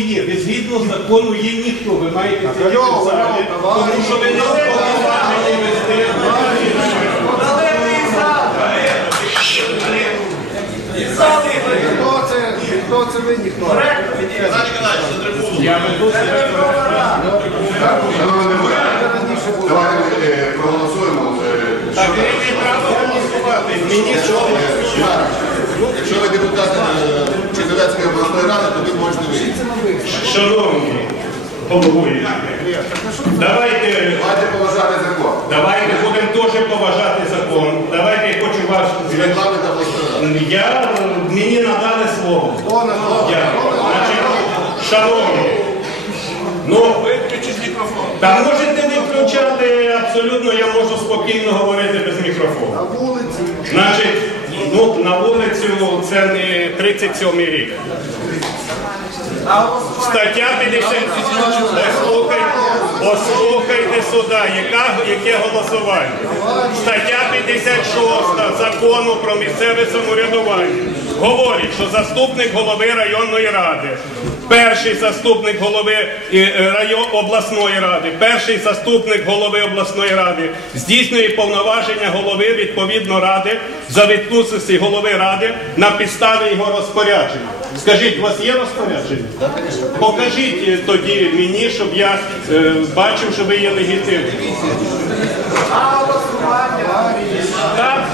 є. Ви згідно закону є ніхто. Ви маєте сидіти в залі, тому що ви не уповноважені вести. Хто це? Хто це ви, ніхто? Я веду себе. Шановні депутати, давайте е, проголосуємо. е, Так, ви не право голосувати. Мені що? Шановні головуючі, давайте, Давайте поважати закон. давайте будемо теж поважати закон. Давайте я хочу вас. Я мені надали слово. На шановні, ну мікрофон. та можете виключати абсолютно, я можу спокійно говорити без На мікрофону. вулиці. Значить, ну на вулицю це не 37 рік. Стаття 50. Послухайте, яка, яке голосування. Стаття 56 закону про місцеве самоврядування говорить, що заступник голови районної ради, перший заступник голови е, е, район обласної ради, перший заступник голови обласної ради здійснює повноваження голови відповідно ради за відсутності голови ради на підставі його розпорядження. Скажіть, у вас є розпорядження? Покажіть е, тоді мені, щоб я е, бачив, що ви є легітимним. Так?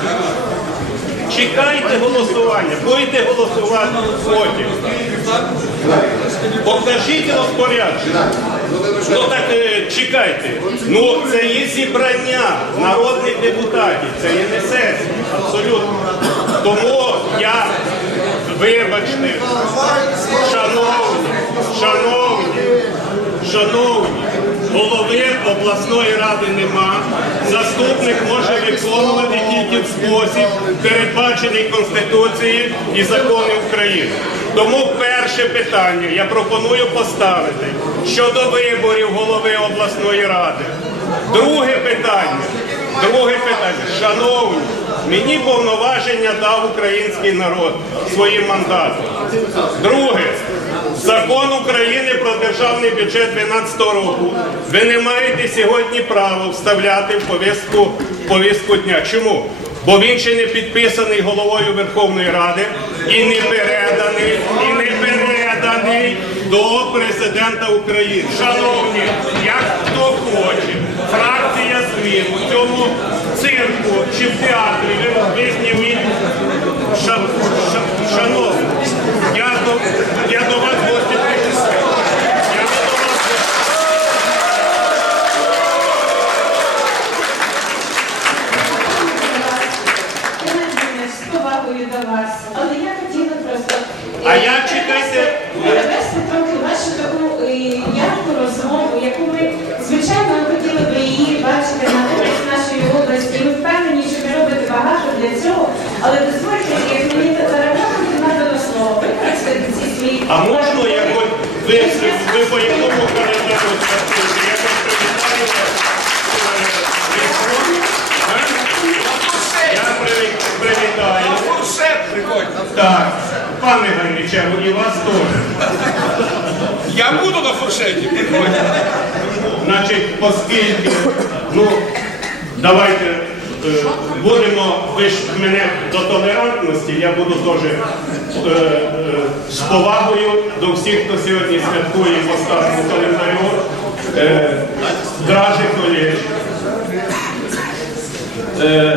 Чекайте голосування, будете голосувати потім. Покажіть розпорядження. Ну так е, чекайте. Ну це є зібрання народних депутатів, це є не сесія. Абсолютно. Тому я, вибачте, шановні, шановні, шановні, голови обласної ради нема. Заступник може виконувати тільки в спосіб, передбачений Конституцією і закони України. Тому перше питання я пропоную поставити щодо виборів голови обласної ради. Друге питання. Друге питання. Шановні, мені повноваження дав український народ своїм мандатом. Друге, закон України про державний бюджет 2012 року. Ви не маєте сьогодні права вставляти в повістку, повістку дня. Чому? Бо він ще не підписаний головою Верховної Ради і не переданий, і не переданий до президента України. Шановні, як хто хоче, фракція змін у цьому цирку чи в театрі, ви, ви зніміть. Ша, ша, шановні, я до, я до вас гості прийшов. Я до вас Я з повагою до вас, але я хотіла просто е, А я, чекайте, перевести трохи вашу таку е, ярку розмову, яку ми звичайно хотіли би її бачити на користь нашої області. Ми впевнені, що ви робите багато для цього, але дозвольте, як мені за регламентом надано слово, використати ці свої. А можна я хоч ви, ви по якому календарю працюєте? Я вас привітаю вас. Я привітаю. Так, пане Гайничеву, і вас теж. Я буду на фуршеті. Приходь. Значить, оскільки, ну, давайте будемо, ви мене до толерантності, я буду теж е, е, з повагою до всіх, хто сьогодні святкує по старому календарю. Дражі е,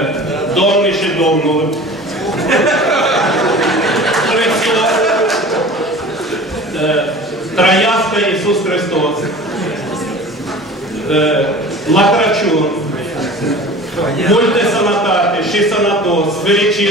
довніше довнули. Христос, е, Трояска Ісус Христос. Е, Латрачун, мультисанатати, шисанатос, величі.